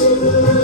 Jesus.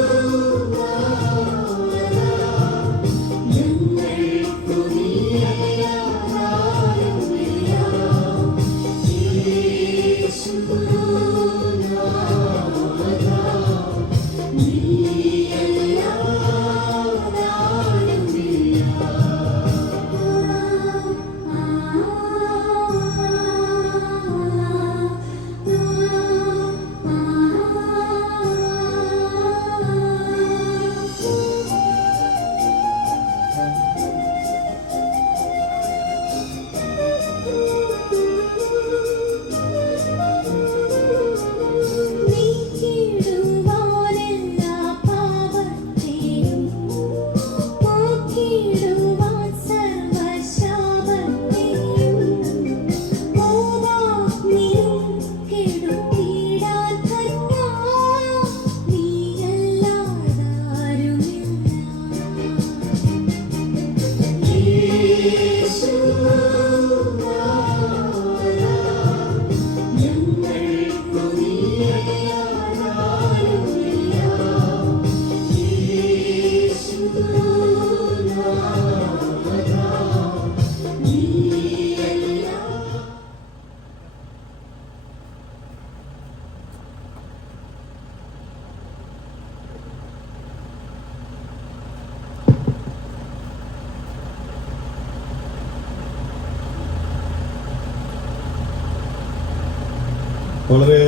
വളരെ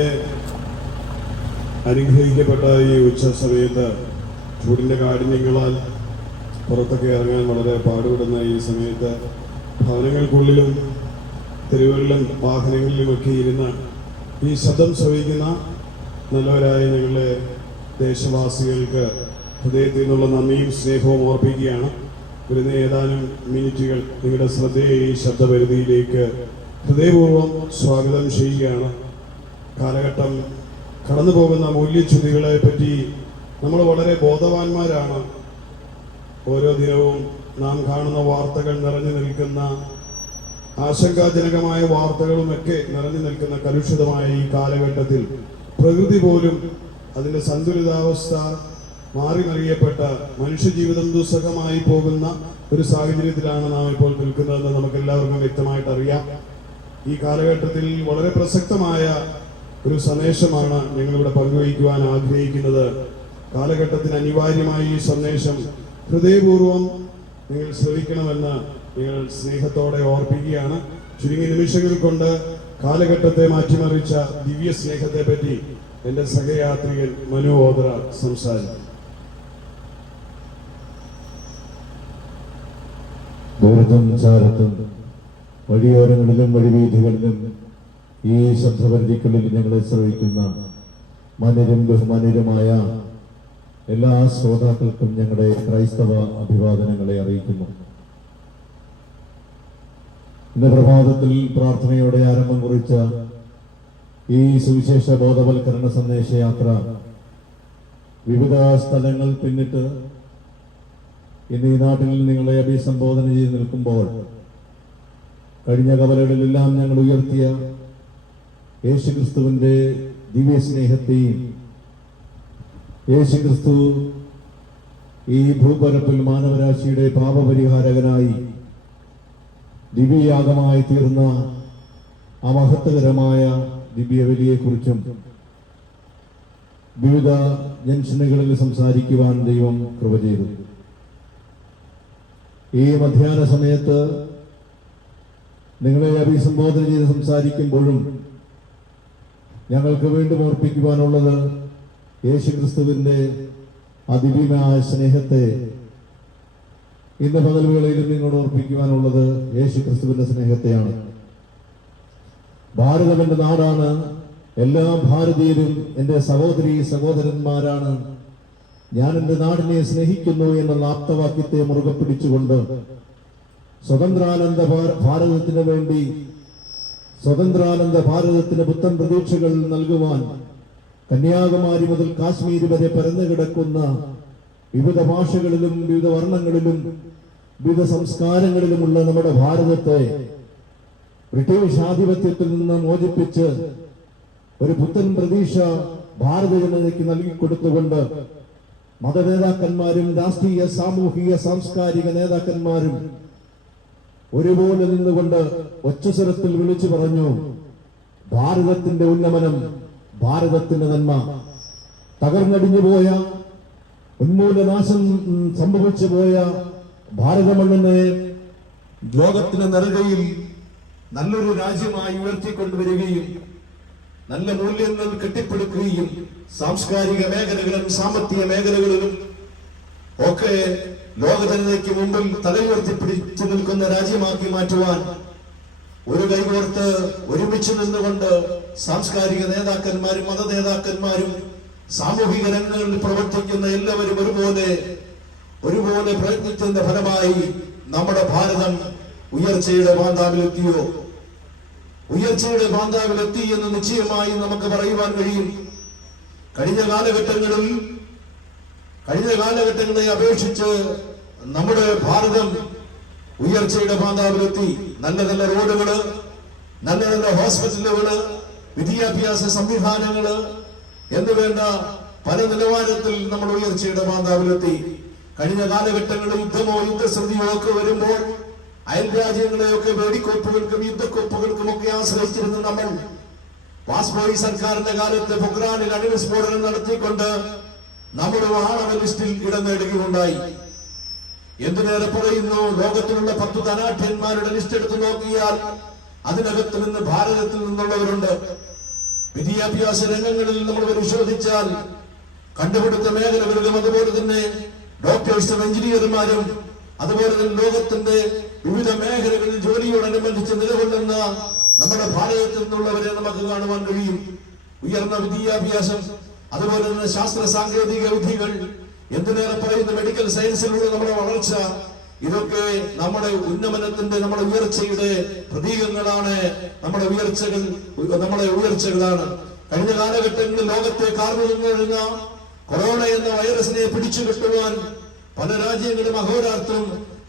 അനുഗ്രഹിക്കപ്പെട്ട ഈ ഉച്ച സമയത്ത് ചൂടിന്റെ കാഠിന്യങ്ങളാൽ പുറത്തൊക്കെ ഇറങ്ങാൻ വളരെ പാടുപെടുന്ന ഈ സമയത്ത് ഭവനങ്ങൾക്കുള്ളിലും തെരുവുകളിലും വാഹനങ്ങളിലുമൊക്കെ ഇരുന്ന് ഈ ശബ്ദം ശ്രവിക്കുന്ന നല്ലവരായ ഞങ്ങളുടെ ദേശവാസികൾക്ക് ഹൃദയത്തിൽ നിന്നുള്ള നന്ദിയും സ്നേഹവും ഓർപ്പിക്കുകയാണ്. വരുന്ന ഏതാനും മിനിറ്റുകൾ നിങ്ങളുടെ ശ്രദ്ധയെ ഈ ശബ്ദപരിധിയിലേക്ക് ഹൃദയപൂർവം സ്വാഗതം ചെയ്യുകയാണ്. കാലഘട്ടം കടന്നു പോകുന്ന മൂല്യച്യുതികളെ പറ്റി നമ്മൾ വളരെ ബോധവാന്മാരാണ്. ഓരോ ദിനവും നാം കാണുന്ന വാർത്തകൾ നിറഞ്ഞു നിൽക്കുന്ന ആശങ്കാജനകമായ വാർത്തകളുമൊക്കെ നിറഞ്ഞു നിൽക്കുന്ന കലുഷിതമായ ഈ കാലഘട്ടത്തിൽ പ്രകൃതി പോലും അതിന്റെ സന്തുലിതാവസ്ഥ മാറി മറിയപ്പെട്ട മനുഷ്യജീവിതം ദുസ്സഹമായി പോകുന്ന ഒരു സാഹചര്യത്തിലാണ് നാം ഇപ്പോൾ നിൽക്കുന്നതെന്ന് നമുക്ക് എല്ലാവർക്കും വ്യക്തമായിട്ട് അറിയാം ഈ കാലഘട്ടത്തിൽ വളരെ പ്രസക്തമായ ഒരു സന്ദേശമാണ് ഞങ്ങളിവിടെ പങ്കുവയ്ക്കുവാൻ ആഗ്രഹിക്കുന്നത്. കാലഘട്ടത്തിന് അനിവാര്യമായ ഈ സന്ദേശം ഹൃദയപൂർവം നിങ്ങൾ ശ്രവിക്കണമെന്ന് നിങ്ങൾ സ്നേഹത്തോടെ ഓർപ്പിക്കുകയാണ്. ചുരുങ്ങിയ നിമിഷങ്ങൾ കൊണ്ട് കാലഘട്ടത്തെ മാറ്റിമറിച്ച ദിവ്യ സ്നേഹത്തെ പറ്റി എന്റെ സഹയാത്രികൻ മനു ഓദ്ര സംസാരിക്കും. ദൂരത്തും ചാരത്തും വഴിയോരങ്ങളിലും വഴിവീഥികളിലും ഈ ശബ്ദപരിധിക്കുള്ളിൽ ഞങ്ങളെ ശ്രവിക്കുന്ന മാന്യരും ബഹുമാന്യരുമായ എല്ലാ ശ്രോതാക്കൾക്കും ഞങ്ങളുടെ ക്രൈസ്തവ അഭിവാദനങ്ങളെ അറിയിക്കുന്നു. ഇന്ന് പ്രഭാതത്തിൽ പ്രാർത്ഥനയോടെ ആരംഭം കുറിച്ച ഈ സുവിശേഷ ബോധവൽക്കരണ സന്ദേശയാത്ര വിവിധ സ്ഥലങ്ങൾ പിന്നിട്ട് ഇന്ന് ഈ നാട്ടിൽ നിങ്ങളെ അഭിസംബോധന ചെയ്ത് നിൽക്കുമ്പോൾ കഴിഞ്ഞ കവലകളിലെല്ലാം ഞങ്ങൾ ഉയർത്തിയ യേശുക്രിസ്തുവിന്റെ ദിവ്യസ്നേഹത്തെയും യേശുക്രിസ്തു ഈ ഭൂപരപ്പിൽ മാനവരാശിയുടെ പാപപരിഹാരകനായി ദിവ്യയാഗമായി തീർന്ന ആ മഹത്വകരമായ ദിവ്യബലിയെക്കുറിച്ചും വിവിധ ജംഗ്ഷനുകളിൽ സംസാരിക്കുവാൻ ദൈവം കൃപ ചെയ്തു. ഈ മധ്യാഹ്ന സമയത്ത് നിങ്ങളെ അഭിസംബോധന ചെയ്ത് സംസാരിക്കുമ്പോഴും ഞങ്ങൾക്ക് വീണ്ടും ഓർപ്പിക്കുവാനുള്ളത് യേശു ക്രിസ്തുവിന്റെ അതിവ്യമായ സ്നേഹത്തെ ഇന്ന് പകലുകളിലും നിങ്ങളോട് ഓർപ്പിക്കുവാനുള്ളത് യേശു ക്രിസ്തുവിന്റെ സ്നേഹത്തെയാണ്. ഭാരതം നാടാണ്. എല്ലാ ഭാരതീയരും എന്റെ സഹോദരി സഹോദരന്മാരാണ്. ഞാൻ എന്റെ നാടിനെ സ്നേഹിക്കുന്നു എന്നുള്ള ആപ്തവാക്യത്തെ മുറുകെ പിടിച്ചുകൊണ്ട് സ്വതന്ത്രാനന്ദ ഭാര- ഭാരതത്തിന് വേണ്ടി സ്വതന്ത്രാനന്ദ ഭാരതത്തിന് പുത്തൻ പ്രതീക്ഷകൾ നൽകുവാൻ കന്യാകുമാരി മുതൽ കാശ്മീർ വരെ പരന്നു കിടക്കുന്ന വിവിധ ഭാഷകളിലും വിവിധ വർണങ്ങളിലും വിവിധ സംസ്കാരങ്ങളിലുമുള്ള നമ്മുടെ ഭാരതത്തെ ബ്രിട്ടീഷ് ആധിപത്യത്തിൽ നിന്ന് മോചിപ്പിച്ച് ഒരു പുത്തൻ പ്രതീക്ഷ ഭാരത ജനതയ്ക്ക് നൽകിക്കൊടുത്തുകൊണ്ട് മതനേതാക്കന്മാരും രാഷ്ട്രീയ സാമൂഹിക സാംസ്കാരിക നേതാക്കന്മാരും ഒരുപോലെ നിന്നുകൊണ്ട് ഒച്ചസ്വരത്തിൽ വിളിച്ചു പറഞ്ഞു ഭാരതത്തിന്റെ ഉന്നമനം ഭാരതത്തിന്റെ നന്മ. തകർന്നടിഞ്ഞു പോയ ഉന്മൂലനാശം സംഭവിച്ചു പോയ ഭാരതമണ്ണിനെ ലോകത്തിന് നൽകയിൽ നല്ലൊരു രാജ്യമായി ഉയർത്തിക്കൊണ്ടുവരികയും നല്ല മൂല്യങ്ങൾ കെട്ടിപ്പടുക്കുകയും സാംസ്കാരിക മേഖലകളിലും സാമ്പത്തിക മേഖലകളിലും ഒക്കെ ലോകജനതയ്ക്ക് മുമ്പിൽ തലയുയർത്തി പിടിച്ചു നിൽക്കുന്ന രാജ്യമാക്കി മാറ്റുവാൻ ഒരു കൈകോർത്ത് ഒരുമിച്ച് നിന്നുകൊണ്ട് സാംസ്കാരിക നേതാക്കന്മാരും മത നേതാക്കന്മാരും സാമൂഹിക രംഗങ്ങളിൽ പ്രവർത്തിക്കുന്ന എല്ലാവരും ഒരുപോലെ ഒരുപോലെ പ്രയത്നത്തിന്റെ ഫലമായി നമ്മുടെ ഭാരതം ഉയർച്ചയുടെ മാന്താവിലെത്തിയോ? ഉയർച്ചയുടെ മാന്താവിലെത്തി എന്ന് നിശ്ചയമായി നമുക്ക് പറയുവാൻ കഴിയും. കഴിഞ്ഞ കാലഘട്ടങ്ങളിൽ കഴിഞ്ഞ കാലഘട്ടങ്ങളെ അപേക്ഷിച്ച് നമ്മുടെ ഭാരതം ഉയർച്ചയുടെ പാതാവിലെത്തി നല്ല നല്ല റോഡുകൾ നല്ല നല്ല ഹോസ്പിറ്റലുകൾ വിദ്യാഭ്യാസ സംവിധാനങ്ങൾ എന്നുവേണ്ട പല നിലവാരത്തിൽ നമ്മൾ ഉയർച്ചയുടെ പാതാവിലെത്തി കഴിഞ്ഞ കാലഘട്ടങ്ങളിൽ യുദ്ധമോ യുദ്ധശ്രുതിയോ ഒക്കെ വരുമ്പോൾ അയൽ രാജ്യങ്ങളെയൊക്കെ വെടിക്കോപ്പുകൾക്കും യുദ്ധക്കോപ്പുകൾക്കും ഒക്കെ ആശ്രയിച്ചിരുന്ന നമ്മൾ. വാജ്പേയി സർക്കാരിന്റെ കാലത്ത് പൊക്രാനിൽ അണുവിസ്ഫോടനം നടത്തിക്കൊണ്ട് നമ്മുടെ വാഹന ലിസ്റ്റിൽ ഇടം നേടുകയുണ്ടായി. എന്തിനേറെ പറയുന്നു? ലോകത്തിലുള്ള പത്ത് ധനാഠ്യന്മാരുടെ ലിസ്റ്റ് എടുത്തു നോക്കിയാൽ അതിനകത്ത് നിന്ന് ഭാരതത്തിൽ നിന്നുള്ളവരുണ്ട്. വിദ്യാഭ്യാസ രംഗങ്ങളിൽ നമ്മൾ പരിശോധിച്ചാൽ കണ്ടുപിടുത്ത മേഖലകളിലും അതുപോലെ തന്നെ ഡോക്ടേഴ്സും എഞ്ചിനീയർമാരും അതുപോലെ തന്നെ ലോകത്തിന്റെ വിവിധ മേഖലകളിൽ ജോലിയോടനുബന്ധിച്ച് നിലകൊള്ളുന്ന നമ്മുടെ ഭാരതത്തിൽ നിന്നുള്ളവരെ നമുക്ക് കാണുവാൻ കഴിയും. ഉയർന്ന വിദ്യാഭ്യാസം അതുപോലെ തന്നെ ശാസ്ത്ര സാങ്കേതിക വിദ്യകൾ എന്തിനേറെ പറയുന്ന മെഡിക്കൽ സയൻസിലൂടെ നമ്മുടെ വളർച്ച ഇതൊക്കെ നമ്മുടെ ഉന്നമനത്തിന്റെ നമ്മുടെ ഉയർച്ചയുടെ പ്രതീകങ്ങളാണ്. നമ്മുടെ ഉയർച്ചകൾ നമ്മുടെ ഉയർച്ചകളാണ്. കഴിഞ്ഞ കാലഘട്ടങ്ങളിൽ ലോകത്തെ കാർന്നുനിന്നിരുന്ന കൊറോണ എന്ന വൈറസിനെ പിടിച്ചു കിട്ടുവാൻ പല രാജ്യങ്ങളും അഹോരാത്രം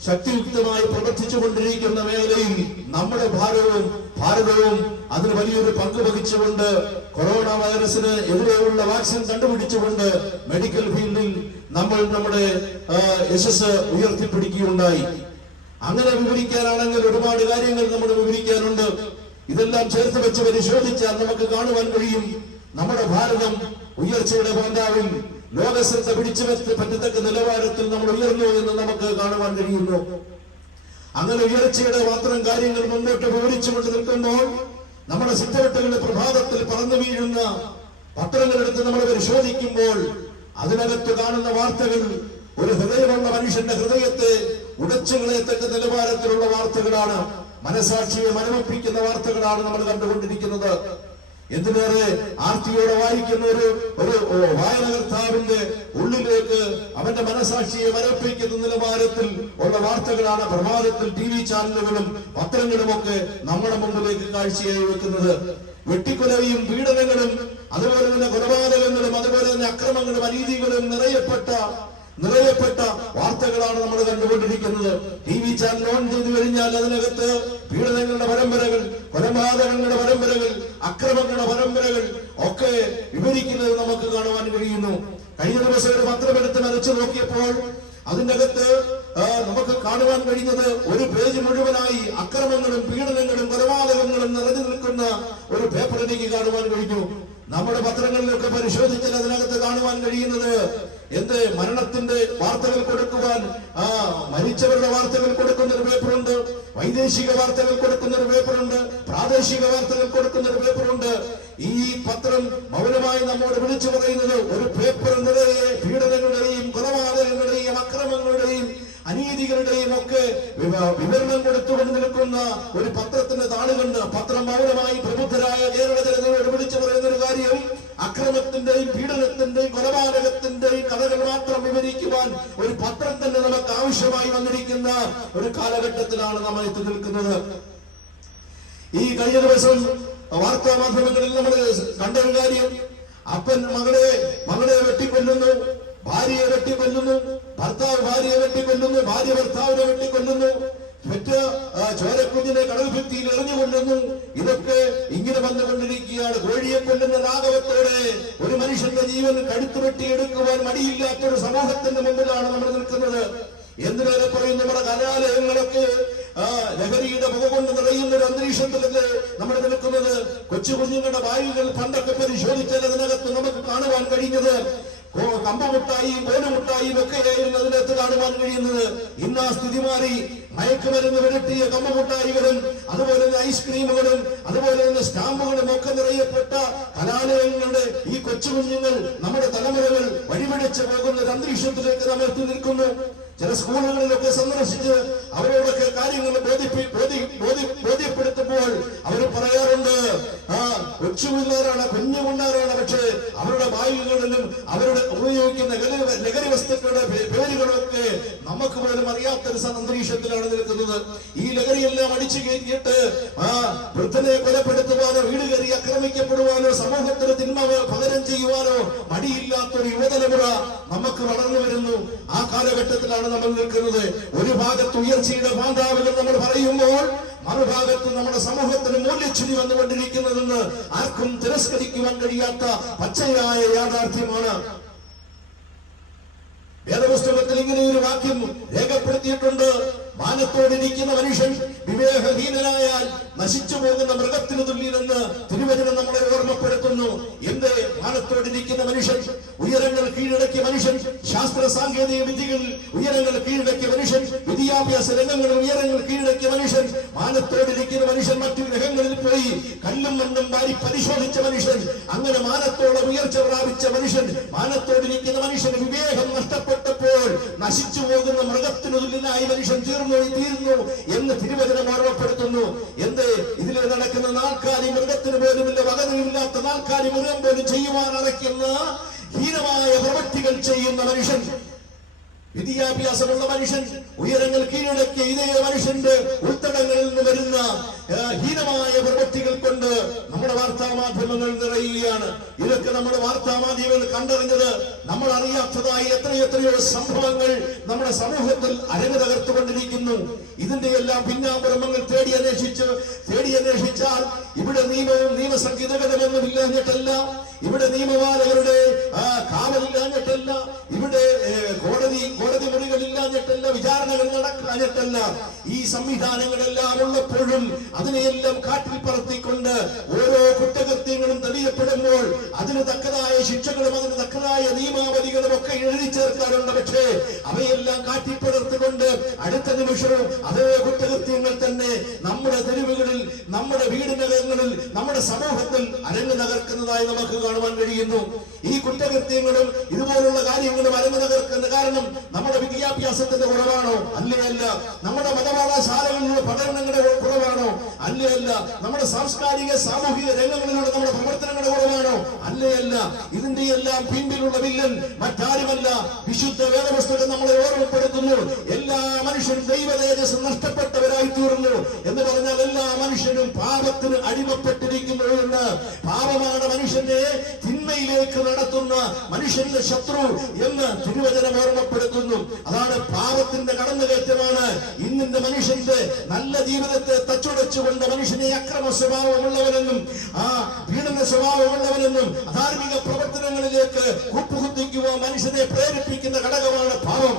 ശക്തിയുക്തമായി പ്രവർത്തിച്ചു കൊണ്ടിരിക്കുന്ന മേഖലയിൽ നമ്മുടെ ഭാരതവും ഭാരതവും അതിന് വലിയൊരു പങ്ക് വഹിച്ചുകൊണ്ട് കൊറോണ വൈറസിന് എതിരെയുള്ള വാക്സിൻ കണ്ടുപിടിച്ചുകൊണ്ട് മെഡിക്കൽ ഫീൽഡിൽ നമ്മൾ നമ്മുടെ യശസ് ഉയർത്തിപ്പിടിക്കുകയുണ്ടായി. അങ്ങനെ വിവരിക്കാനാണെങ്കിൽ ഒരുപാട് കാര്യങ്ങൾ നമ്മൾ വിവരിക്കാനുണ്ട്. ഇതെല്ലാം ചേർത്ത് വെച്ച് പരിശോധിച്ചാൽ നമുക്ക് കാണുവാൻ കഴിയും. നമ്മുടെ ഭാരതം ഉയർച്ചയുടെ പാന്താവിൽ ലോകശ്രദ്ധ പിടിച്ചു വെച്ച് പറ്റത്തക്ക നിലവാരത്തിൽ നമ്മൾ ഉയർന്നു എന്ന് നമുക്ക് കാണുവാൻ കഴിയുന്നു. അങ്ങനെ ഉയർച്ചയുടെ മാത്രം കാര്യങ്ങൾ മുന്നോട്ട് വിവരിച്ചുകൊണ്ട് നിൽക്കുമ്പോൾ നമ്മുടെ സിദ്ധവട്ടങ്ങളുടെ പ്രഭാതത്തിൽ പറന്നു വീഴുന്ന പത്രങ്ങളെടുത്ത് നമ്മൾ പരിശോധിക്കുമ്പോൾ അതിനകത്ത് കാണുന്ന വാർത്തകൾ ഒരു ഹൃദയമുള്ള മനുഷ്യന്റെ ഹൃദയത്തെ ഉടച്ചു കളയത്തക്ക നിലവാരത്തിലുള്ള വാർത്തകളാണ്. മനസാക്ഷിയെ മരമപ്പിക്കുന്ന വാർത്തകളാണ് നമ്മൾ കണ്ടുകൊണ്ടിരിക്കുന്നത്. എന്തിനേറെ ആർത്തിയോടെ വായിക്കുന്ന ഒരു ഒരു വായനകർത്താവിന്റെ ഉള്ളിലേക്ക് അവന്റെ മനസാക്ഷിയെ വരപ്പിക്കുന്ന നിലവാരത്തിൽ ഉള്ള വാർത്തകളാണ് പ്രഭാതത്തിൽ ടി വി ചാനലുകളും പത്രങ്ങളുമൊക്കെ നമ്മുടെ മുമ്പിലേക്ക് കാഴ്ചയായി വെക്കുന്നത്. വെട്ടിക്കൊലയും പീഡനങ്ങളും അതുപോലെ തന്നെ കൊലപാതകങ്ങളും അതുപോലെ തന്നെ അക്രമങ്ങളും അനീതികളും നിറയപ്പെട്ട നിറയപ്പെട്ട വാർത്തകളാണ് നമ്മൾ കണ്ടുകൊണ്ടിരിക്കുന്നത്. ടി വി ചാനൽ ഓൺ ചെയ്തു കഴിഞ്ഞാൽ അതിനകത്ത് പീഡനങ്ങളുടെ പരമ്പരകൾ കൊലപാതകങ്ങളുടെ പരമ്പരകൾ അക്രമങ്ങളുടെ പരമ്പരകൾ ഒക്കെ വിവരിക്കുന്നത് നമുക്ക് കാണുവാൻ കഴിയുന്നു. കഴിഞ്ഞ ദിവസം ഒരു പത്രമെടുത്ത് നനച്ചു നോക്കിയപ്പോൾ അതിന്റെ അകത്ത് നമുക്ക് കാണുവാൻ കഴിയുന്നത് ഒരു പേജ് മുഴുവനായി അക്രമങ്ങളും പീഡനങ്ങളും കൊലപാതകങ്ങളും നിറഞ്ഞു നിൽക്കുന്ന ഒരു പേപ്പർ എനിക്ക് കാണുവാൻ കഴിഞ്ഞു. നമ്മുടെ പത്രങ്ങളിലൊക്കെ പരിശോധിച്ചാൽ അതിനകത്ത് കാണുവാൻ കഴിയുന്നത് എന്ത്? മരണത്തിന്റെ വാർത്തകൾ കൊടുക്കുവാൻ ആ മരിച്ചവരുടെ വാർത്തകൾ കൊടുക്കുന്ന ഒരു പേപ്പറുണ്ട്. വൈദേശിക വാർത്തകൾ കൊടുക്കുന്ന ഒരു പേപ്പറുണ്ട്. പ്രാദേശിക വാർത്തകൾ കൊടുക്കുന്ന ഒരു പേപ്പറുണ്ട്. ഈ പത്രം മൗനമായി നമ്മോട് വിളിച്ചു പറയുന്നത് ഒരു പേപ്പർ എന്നതേ പീഡനങ്ങളുടെയും അനീതികളുടെയും ഒക്കെ വിവ- വിവരണം കൊടുത്തുകൊണ്ട് നിൽക്കുന്ന ഒരു പത്രത്തിന്റെ താളുകൊണ്ട് പത്രം മൗനമായി പ്രബുദ്ധരായ കേരള ജനതയോട് വിളിച്ചു പറയുന്ന ഒരു കാര്യം അക്രമത്തിന്റെയും പീഡനത്തിന്റെയും കൊലപാതകത്തിന്റെയും കഥകൾ മാത്രം വിവരിക്കുവാൻ ഒരു പത്രം തന്നെ നമുക്ക് ആവശ്യമായി വന്നിരിക്കുന്ന ഒരു കാലഘട്ടത്തിലാണ് നമ്മൾ എത്തി നിൽക്കുന്നത്. ഈ കഴിഞ്ഞ ദിവസം വാർത്താ മാധ്യമങ്ങളിൽ നമ്മൾ കണ്ട ഒരു കാര്യം. അപ്പൻ മകളെ മകളെ വെട്ടിക്കൊല്ലുന്നു ഭാര്യയെ വെട്ടിക്കൊല്ലുന്നു. ഭർത്താവ് ഭാര്യയെ വെട്ടിക്കൊല്ലുന്നു ഭാര്യ ഭർത്താവിനെ വെട്ടിക്കൊല്ലുന്നു മറ്റ് ചോരക്കുഞ്ഞിനെ കടൽ ഭിത്തിയിൽ എറിഞ്ഞു കൊല്ലുന്നു. ഇതൊക്കെ ഇങ്ങനെ വന്നുകൊണ്ടിരിക്കുകയാണ്. കോഴിയെ കൊല്ലുന്ന രാഘവത്തോടെ ഒരു മനുഷ്യന്റെ ജീവൻ കഴുത്ത് എടുക്കുവാൻ മടിയില്ലാത്ത ഒരു സമൂഹത്തിന്റെ മുമ്പിലാണ് നമ്മൾ നിൽക്കുന്നത്. എന്തിനേറെ പറയും നമ്മുടെ കലാലയങ്ങളൊക്കെ ലഹരിയുടെ മുഖ കൊണ്ട് നിറയുന്ന ഒരു അന്തരീക്ഷത്തിലല്ലേ നമ്മൾ നിൽക്കുന്നത്? കൊച്ചു കുഞ്ഞുങ്ങളുടെ വായുകൾ പണ്ടൊക്കെ പരിശോധിച്ചാൽ അതിനകത്ത് നമുക്ക് കാണുവാൻ കഴിഞ്ഞത് കമ്പമുട്ടായിയും കോലുമുട്ടായിയും ഒക്കെയായിരുന്നു അതിനകത്ത് കാണുവാൻ കഴിയുന്നത്. ഇന്ന് ആ സ്ഥിതി മാറി. മയക്കുമരുന്ന് വിരട്ടിയ കമ്പമുട്ടായികളും അതുപോലെ തന്നെ ഐസ്ക്രീമുകളും അതുപോലെ തന്നെ സ്റ്റാമ്പുകളും ഒക്കെ നിറയപ്പെട്ട കലാലയങ്ങളുടെ ഈ കൊച്ചുകുഞ്ഞുങ്ങൾ നമ്മുടെ തലമുറകൾ വഴിപിടിച്ചു പോകുന്ന ഒരു അന്തരീക്ഷത്തിലേക്ക് നാം എത്തി നിൽക്കുന്നു. ചില സ്കൂളുകളിലൊക്കെ സന്ദർശിച്ച് അവരോടൊക്കെ കാര്യങ്ങൾ ബോധ്യപ്പെടുത്തുമ്പോൾ അവർ പറയാറുണ്ട് ആ കുഞ്ഞു പിള്ളേരാണ് പക്ഷേ അവരുടെ ബാഗുകളിലും അവരുടെ ഉപയോഗിക്കുന്ന ലഹരി വസ്തുക്കളുടെ പേരുകളൊക്കെ നമുക്ക് പോലും അറിയാത്തൊരു അന്തരീക്ഷത്തിലാണ് നിൽക്കുന്നത്. ഈ ലഹരിയെല്ലാം അടിച്ചു കയറ്റിയിട്ട് ആ വൃദ്ധനെ കൊലപ്പെടുത്തുവാനോ വീട് കയറി ആക്രമിക്കപ്പെടുവാനോ സമൂഹത്തിന് തിന്മ പകരം ചെയ്യുവാനോ മടിയില്ലാത്തൊരു യുവതലമുറ നമുക്ക് വളർന്നു വരുന്നു. ആ കാലഘട്ടത്തിലാണ് നമ്മൾ നിൽക്കുന്നത്. ഒരു ഭാഗത്ത് ഉയർച്ചയുടെ മാതാവുകൾ നമ്മൾ പറയുമ്പോൾ മറുഭാഗത്ത് നമ്മുടെ സമൂഹത്തിന് മൂല്യച്ചുരി വന്നുകൊണ്ടിരിക്കുന്നതെന്ന് ആർക്കും തിരസ്കരിക്കുവാൻ കഴിയാത്ത പച്ചയായ യാഥാർത്ഥ്യമാണ്. വേദപുസ്തകത്തിൽ ഇങ്ങനെ ഒരു വാക്യം രേഖപ്പെടുത്തിയിട്ടുണ്ട്. മാനത്തോടിരിക്കുന്ന മനുഷ്യൻ വിവേകഹീനനായാൽ നശിച്ചു പോകുന്ന മൃഗത്തിന് തുല്യനെന്ന് തിരുവചനം നമ്മളെ ഓർമ്മപ്പെടുത്തുന്നു. എന്ത്? മാനത്തോടിരിക്കുന്ന മനുഷ്യൻ ഉയരങ്ങൾ കീഴടക്കിയ മനുഷ്യൻ ശാസ്ത്ര സാങ്കേതിക വിദ്യകളിൽ ഉയരങ്ങൾ കീഴടക്കിയ മനുഷ്യൻ വിദ്യാഭ്യാസ രംഗങ്ങളിൽ ഉയരങ്ങൾ കീഴടക്കിയ മനുഷ്യൻ മാനത്തോടിരിക്കുന്ന മനുഷ്യൻ മറ്റു ഗ്രഹങ്ങളിൽ പോയി കല്ലും മണ്ണും വാരി പരിശോധിച്ച മനുഷ്യൻ അങ്ങനെ മാനത്തോളം ഉയർച്ച പ്രാപിച്ച മനുഷ്യൻ മാനത്തോടിരിക്കുന്ന മനുഷ്യന് വിവേകം നഷ്ടപ്പെട്ടപ്പോൾ നശിച്ചു പോകുന്ന മൃഗത്തിനു തുല്യനായി മനുഷ്യൻ തീർന്നു തീർന്നു എന്ന് തിരുവചനം ഓർമ്മപ്പെടുത്തുന്നു. എന്ത്? ഇതിൽ നടക്കുന്ന നാൽക്കാലി മൃഗത്തിന് പോലുമില്ല. വകതിലില്ലാത്ത നാൽക്കാലി മൃഗം പോലും ചെയ്യുവാൻ അറയ്ക്കുന്ന ഹീനമായ പ്രവൃത്തികൾ ചെയ്യുന്ന മനുഷ്യൻ. വിദ്യാഭ്യാസമുള്ള മനുഷ്യൻ ഉയരങ്ങൾ കീഴടക്കിയ ഇതേ മനുഷ്യന്റെ ഉൾത്തടങ്ങളിൽ നിന്ന് വരുന്ന ഹീനമായ പ്രവൃത്തികൾ കൊണ്ട് നമ്മുടെ വാർത്താ മാധ്യമങ്ങൾ നിറയുകയാണ്. ഇതൊക്കെ നമ്മുടെ വാർത്താ മാധ്യമങ്ങൾ കണ്ടറിഞ്ഞത് നമ്മൾ അറിയാത്തതായി എത്രയെത്രയോ സംഭവങ്ങൾ നമ്മുടെ സമൂഹത്തിൽ അരങ്ങ് തകർത്തുകൊണ്ടിരിക്കുന്നു. ഇതിന്റെ എല്ലാം പിന്നാമ്പുറമങ്ങൾ തേടി അന്വേഷിച്ച് തേടി അന്വേഷിച്ചാൽ ഇവിടെ നിയമവും നിയമസംഹിതകതമൊന്നും ഇല്ലാഞ്ഞിട്ടല്ല ഇവിടെ നിയമപാലകരുടെ ആ, കാവലില്ലാഞ്ഞിട്ടല്ല. ഇവിടെ കോടതി കോടതി കോടതി മുറികളില്ലാഞ്ഞിട്ടല്ല വിചാരണകൾ നടക്കാഞ്ഞിട്ടല്ല ഈ സംവിധാനങ്ങളെല്ലാം ഉള്ളപ്പോഴും അതിനെയെല്ലാം കാട്ടിൽ പറത്തിക്കൊണ്ട് ഓരോ കുറ്റകൃത്യങ്ങളും തെളിയപ്പെടുമ്പോൾ അതിന് തക്കതായ ശിക്ഷകളും അതിന് തക്കതായ നിയമാവലികളും ഒക്കെ എഴുതി ചേർക്കാറുണ്ട്. പക്ഷേ അവയെല്ലാം കാട്ടിൽ പടർത്തിക്കൊണ്ട് അടുത്ത നിമിഷവും അതേ കുറ്റകൃത്യങ്ങൾ തന്നെ നമ്മുടെ തെരുവുകളിൽ നമ്മുടെ വീടിനകങ്ങളിൽ നമ്മുടെ സമൂഹത്തിൽ അരങ്ങ് തകർക്കുന്നതായി നമുക്ക് കാണുവാൻ കഴിയുന്നു. ഈ കുറ്റകൃത്യങ്ങളും ഇതുപോലുള്ള കാര്യങ്ങളും അരങ്ങ് തകർക്കുന്ന കാരണം നമ്മുടെ വിദ്യാഭ്യാസത്തിന്റെ കുറവാണോ? അല്ലേ അല്ല നമ്മുടെ മതപാഠശാലകളിലുള്ള പഠനങ്ങളുടെ കുറവാണോ? അല്ലേ അല്ല നമ്മുടെ സാംസ്കാരിക സാമൂഹിക രംഗങ്ങളിലൂടെ നമ്മുടെ പ്രവർത്തനങ്ങളുടെ കുറവാണോ? അല്ലേ അല്ല ഇതിന്റെ എല്ലാം പിന്നിലുള്ള വില്ലൻ മറ്റാരുമല്ല. വിശുദ്ധ വേദപുസ്തകം നമ്മളെ ഓർമ്മപ്പെടുത്തുന്നു. എല്ലാ മനുഷ്യരും ദൈവ തേജസ് നഷ്ടപ്പെട്ടവരായി തീർന്നു എന്ന് പറഞ്ഞാൽ മനുഷ്യനും പാപത്തിന് അടിമപ്പെട്ടിരിക്കുമ്പോഴുണ്ട് പാപമാണ് മനുഷ്യനെ തിന്മയിലേക്ക് നടത്തുന്ന മനുഷ്യന്റെ ശത്രു എന്ന് തിരുവചനം ഓർമ്മപ്പെടുത്തുന്നു. അതാണ് പാപത്തിന്റെ കടന്നുകയറ്റമാണ്. ഇന്നിന്റെ മനുഷ്യന്റെ നല്ല ജീവിതത്തെ തച്ചുടച്ചുകൊണ്ട് മനുഷ്യനെ അക്രമ സ്വഭാവമുള്ളവനെന്നും ആ പീഡന സ്വഭാവമുള്ളവനെന്നും ധാർമ്മിക പ്രവർത്തനങ്ങളിലേക്ക് കൂപ്പുകുത്തിക്കുവാൻ മനുഷ്യനെ പ്രേരിപ്പിക്കുന്ന ഘടകമാണ് പാപം.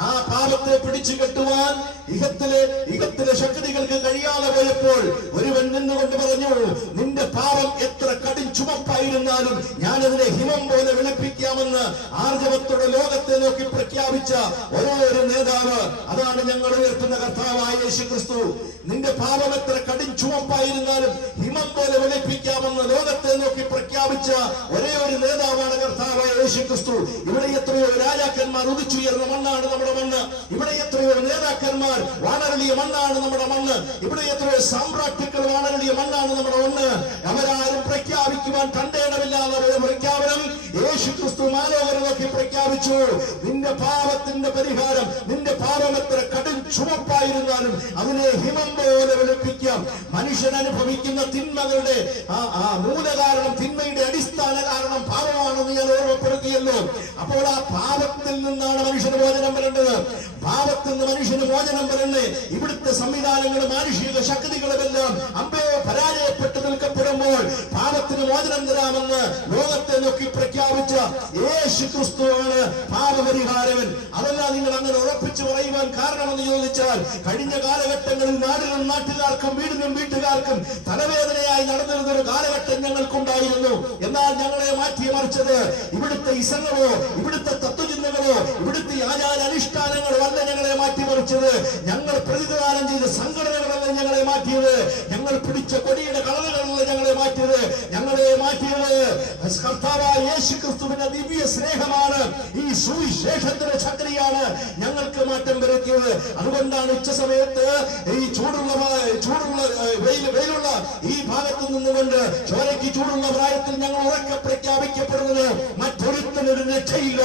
ആ പാപത്തെ പിടിച്ചു കെട്ടുവാൻ ഇഹത്തിലെ ഇഹത്തിലെ ശക്തികൾക്ക് കഴിയാതെ പോയപ്പോൾ ഒരുവൻ നിന്നുകൊണ്ട് പറഞ്ഞു നിന്റെ പാപം എത്ര കടി ചുമപ്പായിരുന്നാലും ഞാനതിനെ ഹിമം പോലെ വെളുപ്പിക്കാമെന്ന് ആർജവത്തോടെ ലോകത്തെ നോക്കി പ്രഖ്യാപിച്ച ഒരു നേതാവ്. അതാണ് ഞങ്ങൾ ഉയർത്തുന്ന കർത്താവായ യേശു ക്രിസ്തു നിന്റെ പാപം എത്ര കടി ചുമപ്പായിരുന്നാലും ഹിമം പോലെ വെളുപ്പിക്കാമെന്ന് ലോകത്തെ നോക്കി പ്രഖ്യാപിച്ച ഒരേ ഒരു നേതാവാണ് കർത്താവായ യേശു ക്രിസ്തു ഇവിടെ എത്രയോ രാജാക്കന്മാർ ഉദിച്ചുയർന്ന മണ്ണാണ് നമ്മുടെ മണ്ണ്. ഇവിടെ എത്രയോ നേതാക്കന്മാർ വാണരളിയ മണ്ണാണ് നമ്മുടെ മണ്ണ്. ഇവിടെ എത്രയോ സാമ്രാജ്യക്കൾ വാണരളിയ മണ്ണാണ് നമ്മുടെ മണ്ണ്. അവരാരും പ്രഖ്യാപിക്കുവാൻ ഒരു പ്രഖ്യാപനം യേശു ക്രിസ്തു പ്രഖ്യാപിച്ചു. നിന്റെ പാപത്തിന്റെ പരിഹാരം നിന്റെ പാപം എത്ര കടും ചുമപ്പായിരുന്നാലും അതിനെ ഹിമം പോലെ വെളുപ്പിക്കാം. മനുഷ്യൻ അനുഭവിക്കുന്ന തിന്മകളുടെ ആ ആ മൂലകാരണം തിന്മയുടെ അടിസ്ഥാന കാരണം പാപമാണെന്ന് ഞാൻ ഓർമ്മപ്പെടുത്തിയല്ലോ. അപ്പോൾ ആ പാപത്തിൽ നിന്നാണ് മനുഷ്യന് മോചനം വരേണ്ടത്. പാപത്തിൽ നിന്ന് മനുഷ്യന് മോചനം വരണ്ടേ ഇവിടുത്തെ സംവിധാനങ്ങളും മാനുഷിക ശക്തികളുമെല്ലാം അമ്പയോ പരാജയപ്പെട്ടു നിൽക്കപ്പെടുമ്പോൾ പാപത്തിന് മോചനം തരാമെന്ന് ലോകത്തെ നോക്കി പ്രഖ്യാപിച്ച യേശു ക്രിസ്തുവാണ് പാപപരിഹാരവൻ അതല്ല നിങ്ങൾ അങ്ങനെ ഉറപ്പിച്ചു പറയുവാൻ കാരണമെന്ന് ചോദിച്ചാൽ കഴിഞ്ഞ കാലഘട്ടങ്ങളിൽ നാടിനും നാട്ടുകാർക്കും വീടിനും വീട്ടുകാർക്കും തലവേദനയായി നടന്നിരുന്ന ഒരു കാലഘട്ടം ഞങ്ങൾക്കുണ്ടായിരുന്നു. എന്നാൽ ഞങ്ങളെ മാറ്റിമറിച്ചത് ഇവിടുത്തെ ഇസങ്ങളോ ഇവിടുത്തെ തത്വചിന്തകളോ ഇവിടുത്തെ ആചാര അനുഷ്ഠാനങ്ങളോ അല്ല ഞങ്ങളെ മാറ്റിമറിച്ചത്. ഞങ്ങൾ പ്രതിദാനം ചെയ്ത സംഘടനകളല്ല ഞങ്ങളെ മാറ്റിയത്. ഞങ്ങൾ പിടിച്ച കൊടിയുടെ കളറുകളല്ല ഞങ്ങളെ മാറ്റിയത്. ഞങ്ങളെ മാറ്റിയത്. കർത്താവായ യേശു ദിവ്യ സ്നേഹമാണ്. ഈ സുവിശേഷത്തിന്റെ ശക്തിയാണ് ഞങ്ങൾക്ക് മാറ്റം വരുത്തിയത്. അതുകൊണ്ടാണ് ഉച്ച സമയത്ത് ഈ ചൂടുള്ള ചൂടുള്ള വെയിൽ വെയിലുള്ള ഈ ഭാഗത്ത് നിന്നുകൊണ്ട് ചോരയ്ക്ക് ചൂടുള്ള പ്രായത്തിൽ ഞങ്ങൾ ഉറക്കെ പ്രഖ്യാപിക്കപ്പെടുന്നത് മറ്റൊരുത്തനൊരു രക്ഷയില്ല.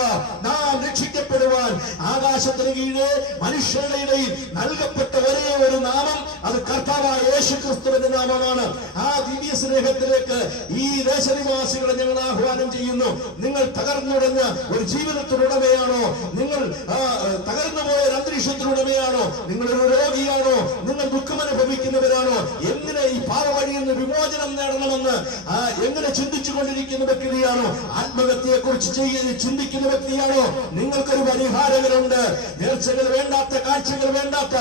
നാം രക്ഷിക്കപ്പെടുവാൻ ആകാശത്തിന് കീഴെ മനുഷ്യരുടെ ഇടയിൽ നൽകപ്പെട്ട ഒരേ ഒരു നാമം അത് കർത്താവായ യേശു ക്രിസ്തുവിന്റെ നാമമാണ്. ആ ദിവ്യ സ്നേഹത്തിലേക്ക് ഈ ദേശനിവാസികളെ ഞങ്ങൾ ആഹ്വാനം ചെയ്യുന്നു. നിങ്ങൾ തകർന്നുടഞ്ഞ ഒരു ജീവിതത്തിനുടമയാണോ നിങ്ങൾ തകർന്നു പോയ ഒരു അന്തരീക്ഷത്തിനുടമയാണോ നിങ്ങൾ ഒരു രോഗിയാണോ? നിങ്ങൾ ദുഃഖമനുഭവിക്കുന്നവരാണോ? എങ്ങനെ ഈ പാവവഴിയിൽ നിന്ന് വിമോചനം നേടണമെന്ന് എങ്ങനെ ചിന്തിച്ചു കൊണ്ടിരിക്കുന്ന വ്യക്തിയാണോ? ആത്മഹത്യയെ കുറിച്ച് ചിന്തിക്കുന്ന വ്യക്തിയാണോ? നിങ്ങൾക്കൊരു പരിഹാരകരുണ്ട് നേർച്ചകൾ വേണ്ടാത്ത കാഴ്ചകൾ വേണ്ടാത്ത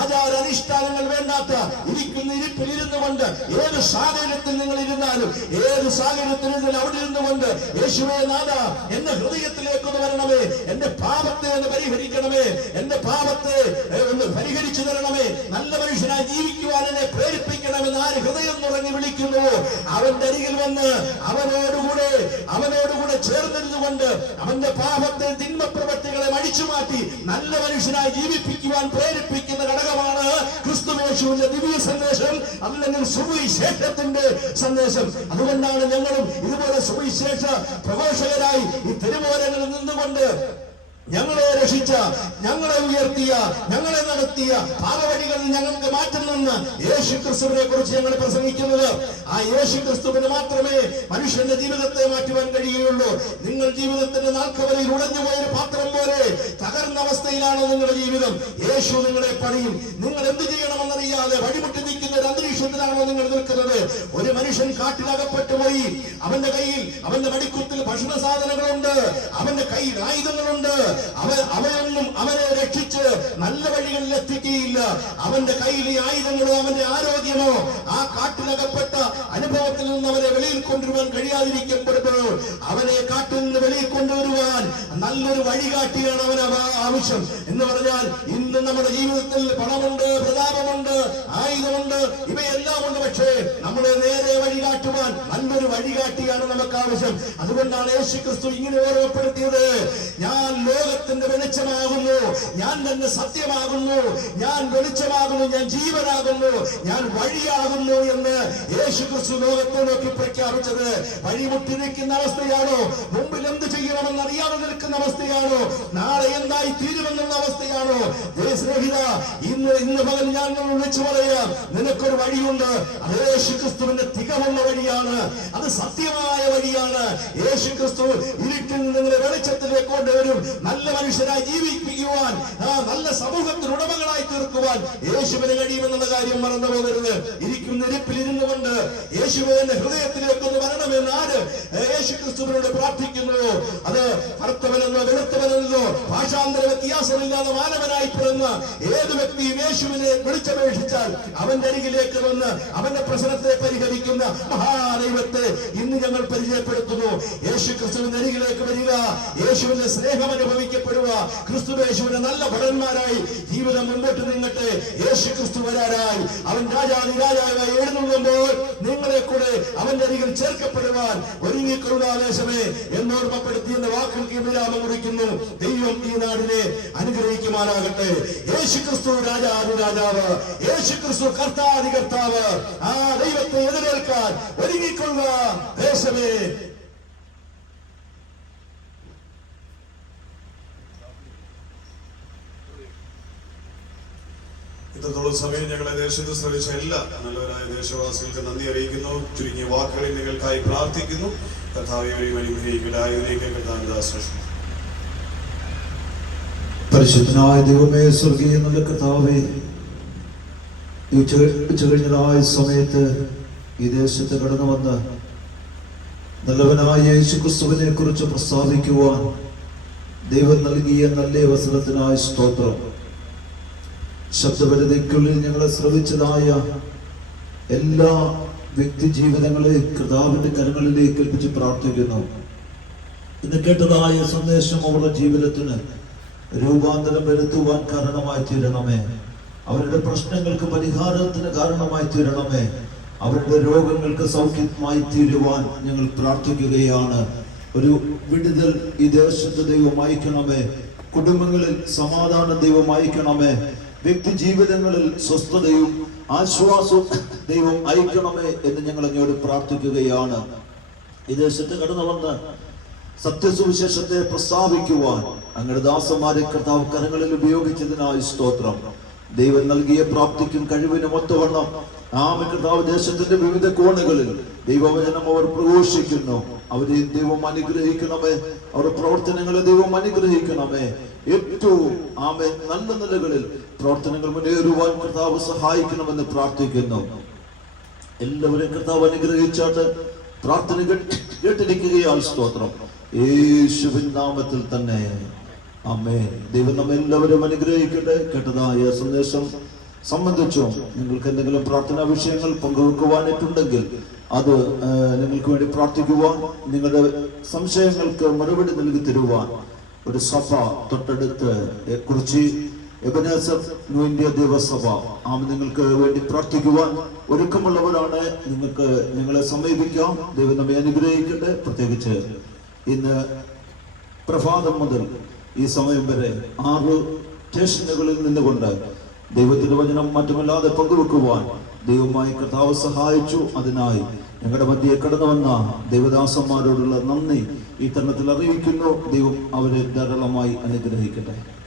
ആചാര അനുഷ്ഠാനങ്ങൾ വേണ്ടാത്ത ഇരിക്കുന്ന ഇരിപ്പിൽ ഇരുന്നു കൊണ്ട് ഏത് സാഹചര്യത്തിൽ നിങ്ങൾ ഇരുന്നാലും ഏത് സാഹചര്യത്തിൽ അവിടെ ഇരുന്നു കൊണ്ട് യേശുവേ നാഥ എന്റെ ഹൃദയത്തിലേക്ക് ഒന്ന് വരണമേ. എന്റെ പാപത്തെ ഒന്ന് പരിഹരിക്കണമേ. എന്റെ പാപത്തെ ഒന്ന് പരിഹരിച്ചു തരണമേ. നല്ല മനുഷ്യനായി ജീവിക്കുവാൻ എന്നെ പ്രേരിപ്പിക്കണമെന്ന് ആര് ഹൃദയം തുടങ്ങി വിളിക്കുന്നുവോ? അവന്റെ അരികിൽ വന്ന് അവനോടുകൂടെ അവനോടുകൂടെ ചേർന്നിരുന്നുകൊണ്ട് അവന്റെ പാപത്തെ തിന്മ പ്രവൃത്തികളെ അടിച്ചു മാറ്റി നല്ല മനുഷ്യനായി ജീവിപ്പിക്കുവാൻ പ്രേരിപ്പിക്കുന്ന ഘടകമാണ് ക്രിസ്തുവേശുവിന്റെ ദിവ്യ സന്ദേശം അല്ലെങ്കിൽ സുവിശേഷത്തിന്റെ സന്ദേശം. അതുകൊണ്ടാണ് ഞങ്ങളും ഇതുപോലെ സുവിശേഷ പ്രഘോഷകരായി തെരുവോരങ്ങളിൽ നിന്നുകൊണ്ട് ഞങ്ങളെ രക്ഷിച്ച ഞങ്ങളെ ഉയർത്തിയ ഞങ്ങളെ നടത്തിയ പാകവഴികളിൽ ഞങ്ങൾക്ക് മാറ്റം നിന്ന് യേശു ക്രിസ്തുവിനെ കുറിച്ച് ഞങ്ങൾ പ്രസംഗിക്കുന്നത് ആ യേശു ക്രിസ്തുവിന് മാത്രമേ മനുഷ്യന്റെ ജീവിതത്തെ മാറ്റുവാൻ കഴിയുകയുള്ളൂ. നിങ്ങൾ ജീവിതത്തിന്റെ നാൽക്കവലയിൽ ഉടഞ്ഞുപോയ ഒരു പാത്രം പോലെ തകർന്ന അവസ്ഥയിലാണ് നിങ്ങളുടെ ജീവിതം. യേശു നിങ്ങളെ പണിയും. നിങ്ങൾ എന്ത് ചെയ്യണമെന്നറിയാതെ വഴിമുട്ടി നിൽക്കുന്ന ഒരു അന്തരീക്ഷത്തിലാണോ നിങ്ങൾ നിൽക്കുന്നത്? ഒരു മനുഷ്യൻ കാട്ടിലകപ്പെട്ടു പോയി അവന്റെ കയ്യിൽ അവന്റെ മടിക്കുത്തിൽ ഭക്ഷണ സാധനങ്ങളുണ്ട് അവന്റെ കയ്യിൽ ആയുധങ്ങളുണ്ട് അവ അവയൊന്നും അവനെ രക്ഷിച്ച് നല്ല വഴികളിൽ എത്തിക്കുകയില്ല. അവന്റെ കയ്യിൽ ഈ ആയുധങ്ങളോ അവന്റെ ആരോഗ്യമോ ആ കാട്ടിലകപ്പെട്ട അനുഭവത്തിൽ നിന്ന് അവനെ വെളിയിൽ കൊണ്ടുവരുവാൻ കഴിയാതിരിക്കപ്പെടുമ്പോൾ അവനെ കാട്ടിൽ നിന്ന് വെളിയിൽ കൊണ്ടുവരുവാൻ നല്ലൊരു വഴികാട്ടിയാണ് അവന് അവ- ആവശ്യം. എന്ന് പറഞ്ഞാൽ ഇന്ന് നമ്മുടെ ജീവിതത്തിൽ പണമുണ്ട് പ്രതാപമുണ്ട് ആയുധമുണ്ട് ഇവയെല്ലാം ഉണ്ട് പക്ഷേ നമ്മളെ നേരെ വഴി വഴികാട്ടുവാൻ നല്ലൊരു വഴികാട്ടിയാണ് നമുക്ക് ആവശ്യം. അതുകൊണ്ടാണ് യേശു ക്രിസ്തു ഇങ്ങനെ ഓർമ്മപ്പെടുത്തിയത്. ഞാൻ ലോകത്തിന്റെ വെളിച്ചമാകുന്നു. ഞാൻ തന്നെ സത്യമാകുന്നു. ഞാൻ വെളിച്ചമാകുന്നു. ഞാൻ ജീവനാകുന്നു. ഞാൻ വഴിയാകുന്നു എന്ന് യേശു ക്രിസ്തു ലോകത്തെ നോക്കി പ്രഖ്യാപിച്ചത്. വഴിമുട്ടി നിൽക്കുന്ന അവസ്ഥയാണോ? മുമ്പിൽ എന്ത് ചെയ്യണമെന്ന് അറിയാതെ നിൽക്കുന്ന അവസ്ഥയാണോ? നാളെ എന്തായി തീരുമെന്നുള്ള അവസ്ഥയാണോ? സ്നേഹിത ഇന്ന് ഇന്ന് പകൽ ഞാൻ വിളിച്ചു പറയാം. നിനക്കൊരു വഴിയുണ്ട്. അത് യേശു ക്രിസ്തുവിന്റെ തികവുള്ള വഴിയാണ്. അത് സത്യമായ വഴിയാണ്. യേശു ക്രിസ്തു ഇരുട്ടിൽ നിങ്ങളെ വെളിച്ചത്തിലേക്ക് കൊണ്ടുവരും. നല്ല മനുഷ്യരായി ജീവിപ്പിക്കുവാൻ നല്ല സമൂഹത്തിന് ഉടമകളായി തീർക്കുവാൻ യേശുവിന് കഴിയുമെന്നുള്ള കാര്യം മറന്നു പോകരുത്. ഇരിക്കുന്ന ഇരിപ്പിൽ ഇരുന്നു കൊണ്ട് യേശുവിന്റെ ഹൃദയത്തിലേക്ക് ഒന്ന് വരണമെന്ന് ആര് യേശു ക്രിസ്തുവിനോട് പ്രാർത്ഥിക്കുന്നു? അത് കറുത്തവനെന്നോ വെളുത്തവനെന്നോ ഭാഷാന്തര വ്യത്യാസമില്ലാതെ മാനവനായി പിറന്ന ഏത് വ്യക്തിയും യേശുവിനെ വിളിച്ചപേക്ഷിച്ചാൽ അവന്റെ അരികിലേക്ക് വന്ന് അവന്റെ പ്രശ്നത്തെ പരിഹരിക്കുന്ന മഹാദൈവത്തെ ഇന്ന് ഞങ്ങൾ പരിചയപ്പെടുത്തുന്നു. യേശു ക്രിസ്തുവിന്റെ അരികിലേക്ക് വരിക. യേശുവിന്റെ സ്നേഹം അനുഭവിക്കപ്പെടുക. ക്രിസ്തു യേശുവിന്റെ നല്ല ഭടന്മാരായി ജീവിതം മുമ്പോട്ട് നീങ്ങട്ടെ. യേശു ക്രിസ്തു വരാനായി. അവൻ രാജാതി രാജാവായി എഴുന്നള്ളുമ്പോൾ നിങ്ങളെ കൂടെ അവന്റെ അരികിൽ ചേർക്കപ്പെടുവാൻ ഒരുങ്ങി കരുണാവേശമേ എന്നോർമ്മപ്പെടുത്തി എന്ന വാക്കുകൾക്ക് വിരാമം കുറിക്കുന്നു. ദൈവം ഈ നാടിനെ അനുഗ്രഹിക്കുമാറാകട്ടെ. യേശു ക്രിസ്തു രാജാതി രാജാവ്. യേശു ക്രിസ്തു കർത്താതി കർത്താവ് ആ ദൈവത്തെ എതിരേൽക്കാൻ ഒരുങ്ങിക്കൊള്ളുക ദേശമേ. ഇത്രത്തോളം സമയം ഞങ്ങളെ ദേശത്ത് ശ്രമിച്ച എല്ലാ നല്ലവരായ ദേശവാസികൾക്ക് നന്ദി അറിയിക്കുന്നു. ചുരുങ്ങിയ വാക്കുകളിൽ നിങ്ങൾക്കായി പ്രാർത്ഥിക്കുന്നു. കഥാവിയെയും അനുഗ്രഹിക്കട്ടെ ആയുധേക്ക് കർത്താവിദാസ് പരിശുദ്ധനായ ദൈവമേ സ്വർഗീയ നല്ല കർത്താവേ ഈ ഉച്ച ഉച്ച കഴിഞ്ഞതായ സമയത്ത് ഈ ദേശത്ത് കടന്നു വന്ന് നല്ലവനായ യേശു ക്രിസ്തുവിനെ കുറിച്ച് പ്രസ്താവിക്കുവാൻ ദൈവം നൽകിയ നല്ല അവസരത്തിനായ സ്തോത്രം. ശബ്ദപരിധിക്കുള്ളിൽ ഞങ്ങളെ ശ്രവിച്ചതായ എല്ലാ വ്യക്തി ജീവിതങ്ങളെ കർത്താവിന്റെ കരങ്ങളിലേക്ക് ഏൽപ്പിച്ച് പ്രാർത്ഥിക്കുന്നു. ഇന്ന് കേട്ടതായ സന്ദേശം അവരുടെ ജീവിതത്തിന് രൂപാന്തരം വരുത്തുവാൻ കാരണമായി തീരണമേ. അവരുടെ പ്രശ്നങ്ങൾക്ക് പരിഹാരത്തിന് കാരണമായി തീരണമേ. അവരുടെ രോഗങ്ങൾക്ക് സൗഖ്യമായി തീരുവാൻ ഞങ്ങൾ പ്രാർത്ഥിക്കുകയാണ്. ഒരു വിടുതൽ ഈ ദേശത്ത് ദൈവം അയക്കണമേ. കുടുംബങ്ങളിൽ സമാധാന ദൈവം അയക്കണമേ. വ്യക്തി ജീവിതങ്ങളിൽ സ്വസ്ഥതയും ആശ്വാസവും ദൈവം അയക്കണമേ എന്ന് ഞങ്ങൾ അങ്ങോട്ട് പ്രാർത്ഥിക്കുകയാണ്. ഈ ദേശത്ത് കടന്നു വന്ന് സത്യസുവിശേഷത്തെ പ്രസ്താവിക്കുവാൻ അങ്ങയുടെ ദാസന്മാരെ കർത്താവ് കരങ്ങളിൽ ഉപയോഗിച്ചതിനായി സ്തോത്രം. ദൈവം നൽകിയ പ്രാപ്തിക്കും കഴിവിനും ഒത്തവണ്ണം ആമ കർത്താവ് ദേശത്തിന്റെ വിവിധ കോണുകളിൽ ദൈവവചനം അവർ പ്രഘോഷിക്കുന്നു. അവരെ ദൈവം അനുഗ്രഹിക്കണമേ. അവരുടെ പ്രവർത്തനങ്ങളെ ദൈവം അനുഗ്രഹിക്കണമേ. ഏറ്റവും ആമെ നല്ല നിലകളിൽ പ്രവർത്തനങ്ങൾ മുന്നേറുവാൻ കർത്താവ് സഹായിക്കണമെന്ന് പ്രാർത്ഥിക്കുന്നു. എല്ലാവരും കർത്താവ് അനുഗ്രഹിച്ചാട്ട് പ്രാർത്ഥന കേട്ട്- കേട്ടിരിക്കുകയാൽ സ്തോത്രം. യേശുവിൻ നാമത്തിൽ തന്നെ. അമ്മേ ദൈവം നമ്മെല്ലാവരും അനുഗ്രഹിക്കട്ടെ. കേട്ടതായ സന്ദേശം സംബന്ധിച്ചോ നിങ്ങൾക്ക് എന്തെങ്കിലും പ്രാർത്ഥനാ വിഷയങ്ങൾ പങ്കുവെക്കുവാനായിട്ടുണ്ടെങ്കിൽ അത് നിങ്ങൾക്ക് വേണ്ടി പ്രാർത്ഥിക്കുവാൻ നിങ്ങളുടെ സംശയങ്ങൾക്ക് മറുപടി നൽകി തരുവാൻ ഒരു സഭ തൊട്ടടുത്ത് കുറിച്ച് ഇന്ത്യ ദേവസഭ. ആമ നിങ്ങൾക്ക് വേണ്ടി പ്രാർത്ഥിക്കുവാൻ ഒരുക്കമുള്ളവരാണ്. നിങ്ങൾക്ക് നിങ്ങളെ സമീപിക്കാം. ദൈവം നമ്മെ അനുഗ്രഹിക്കട്ടെ. പ്രത്യേകിച്ച് ഇന്ന് പ്രഭാതം മുതൽ ഈ സമയം വരെ ആറ് സ്റ്റേഷനുകളിൽ നിന്നുകൊണ്ട് ദൈവത്തിന്റെ വചനം മറ്റുമല്ലാതെ പങ്കുവെക്കുവാൻ ദൈവമായി കർത്താവ് സഹായിച്ചു. അതിനായി ഞങ്ങളുടെ മധ്യയെ കടന്നു വന്ന ദൈവദാസന്മാരോടുള്ള നന്ദി ഈ തരണത്തിൽ അറിയിക്കുന്നു. ദൈവം അവരെ ധാരാളമായി അനുഗ്രഹിക്കട്ടെ.